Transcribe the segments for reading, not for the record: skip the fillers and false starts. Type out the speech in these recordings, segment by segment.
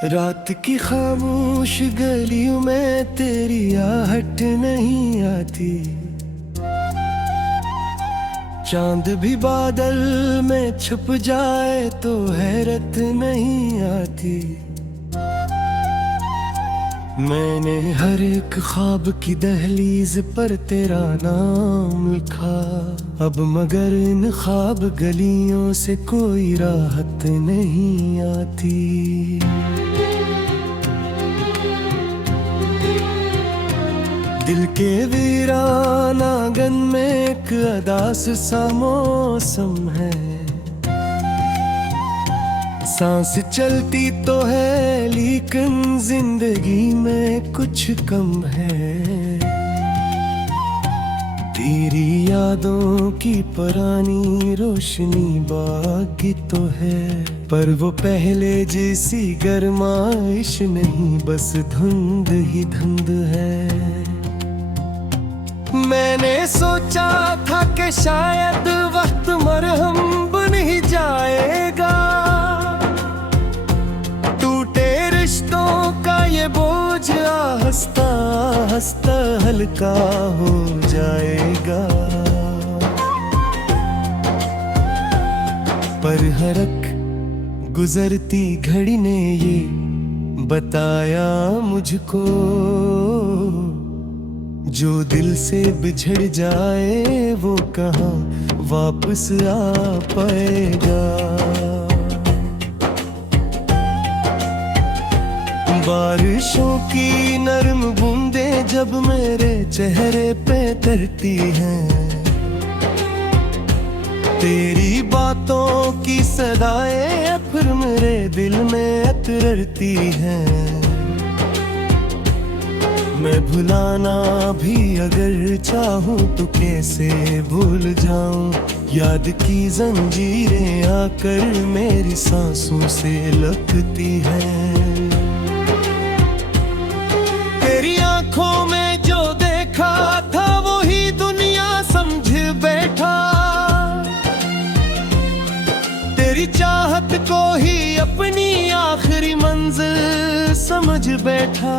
रात की खामोश गलियों में तेरी आहट नहीं आती, चांद भी बादल में छुप जाए तो हैरत नहीं आती। मैंने हर एक ख्वाब की दहलीज पर तेरा नाम लिखा, अब मगर इन ख्वाब गलियों से कोई राहत नहीं आती। दिल के वीरान आंगन में एक अदास सा मौसम है, सांस चलती तो है लेकिन जिंदगी में कुछ कम है। तेरी यादों की पुरानी रोशनी बाकी तो है, पर वो पहले जैसी गरमाइश नहीं, बस धुंध ही धुंध है। मैंने सोचा था कि शायद वक्त मरहम बन ही जाएगा, टूटे रिश्तों का ये बोझ आहिस्ता आहिस्ता हल्का हो जाएगा। पर हर एक गुजरती घड़ी ने ये बताया मुझको, जो दिल से बिछड़ जाए वो कहाँ वापस आ पाएगा। बारिशों की नरम बूंदें जब मेरे चेहरे पे तरती हैं, तेरी बातों की सदाएं फिर मेरे दिल में अतरती हैं। मैं भुलाना भी अगर चाहूं तो कैसे भूल जाऊं, याद की जंजीरें आकर मेरी सांसों से लगती हैं। तेरी आंखों में जो देखा था वो ही दुनिया समझ बैठा, तेरी चाहत को ही अपनी आखिरी मंजिल समझ बैठा।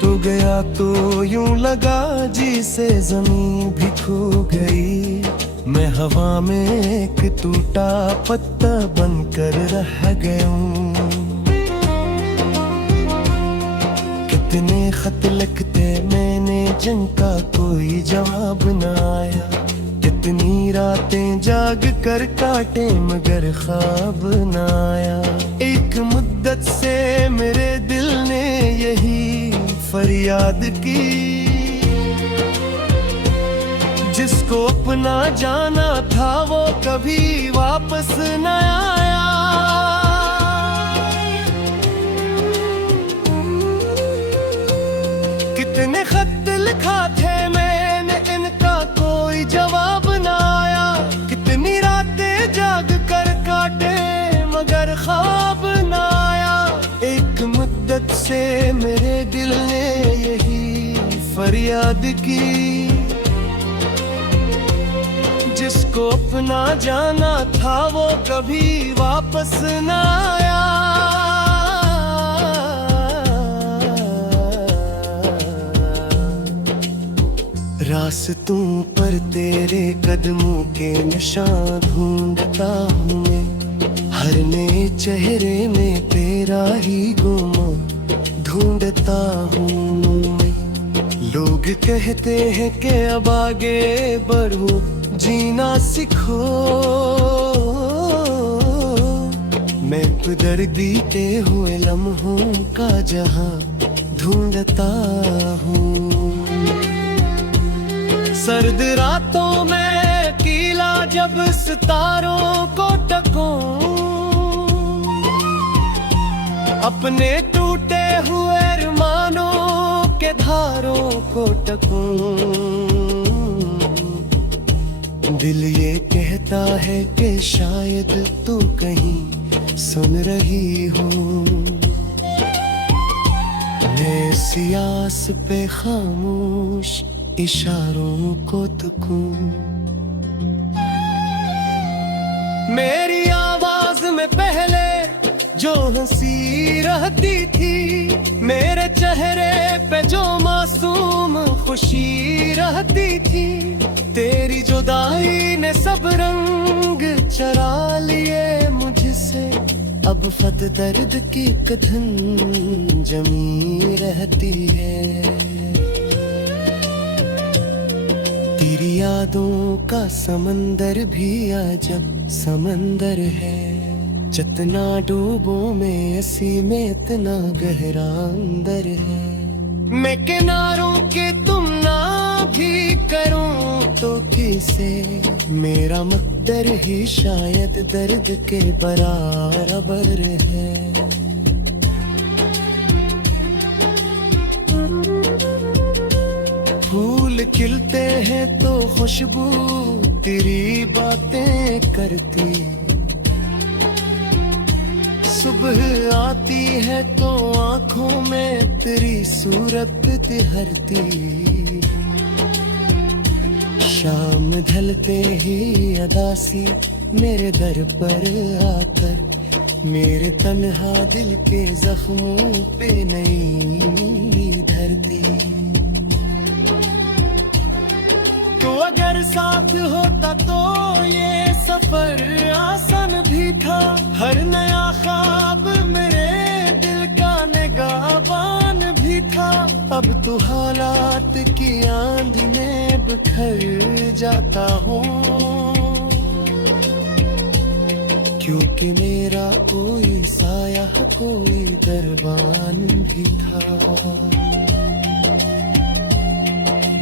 तू गया तो यूं लगा जिसे जमीन भी खो गई, मैं हवा में एक टूटा पत्ता बनकर रह गया हूँ। कितने खत लिखते मैंने जिनका कोई जवाब न आया, कितनी रातें जाग कर काटे मगर ख्वाब न आया। एक मुद्दत से मेरे दिल ने यही फरियाद की, जिसको अपना जाना था वो कभी वापस न आया। कितने खत लिखा थे मैंने इनका कोई जवाब न आया, कितनी रातें जाग कर काटे मगर ख्वाब न आया। एक मुद्दत से मेरे दिल ने यही फरियाद की, जिसको अपना जाना था वो कभी वापस न आया। रास्तों पर तेरे कदमों के निशान ढूंढता हूँ मैं, हर नए चेहरे में तेरा ही गुमा ढूंढता हूँ। लोग कहते हैं कि अब आगे बढ़ो जीना सीखो, मैं कुदर बीते हुए लम्हों का जहां ढूंढता हूँ। सर्द रातों में कीला जब सितारों को टकूं, अपने टूटे हुए अरमानों के धारों को टकूं। दिल ये कहता है कि शायद तू कहीं सुन रही हो, मैं सियास पे खामोश इशारों को तकूं। मेरी आवाज में पहले जो हंसी रहती थी, मेरे चेहरे पे जो मासूम खुशी रहती थी। तेरी जुदाई ने सब रंग चरा लिए मुझसे, अब फत दर्द की कथन जमी रहती है। तेरी यादों का समंदर भी अजब समंदर है, जितना डूबो में असी में इतना गहरा अंदर है। मैं किनारों के तुम ना भी करूं तो किसे, मेरा मकदर ही शायद दर्द के बराबर है। फूल खिलते हैं तो खुशबू तेरी बातें करती, सुबह आती है तो आंखों में तेरी सूरत तिहरती। शाम ढलते ही अदासी मेरे दर पर आकर, मेरे तन्हा दिल के जख्मों पे नई धरती। तो अगर साथ होता तो ये सफर आसान भी था, हर नया ख्वाब मेरे दिल का निगाहबान भी था। अब तो हालात की आंधी में बिखर जाता हूँ, क्योंकि मेरा कोई साया कोई दरबान भी था।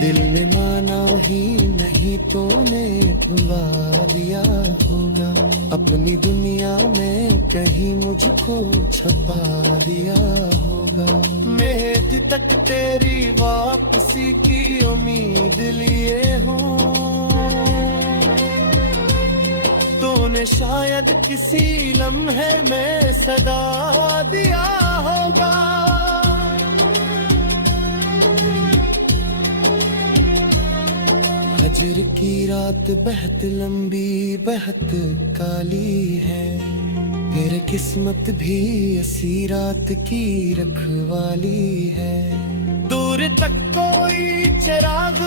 दिल ने माना ही नहीं तो ने भुला दिया होगा, अपनी दुनिया में कहीं मुझको छुपा दिया होगा। मेहदी तक तेरी वापसी की उम्मीद लिए हूँ, तूने शायद किसी लम्हे में सदा दिया होगा। फजर की रात बेहद लंबी बेहद काली है, मेरे किस्मत भी इसी रात की रखवाली है। दूर तक कोई चिराग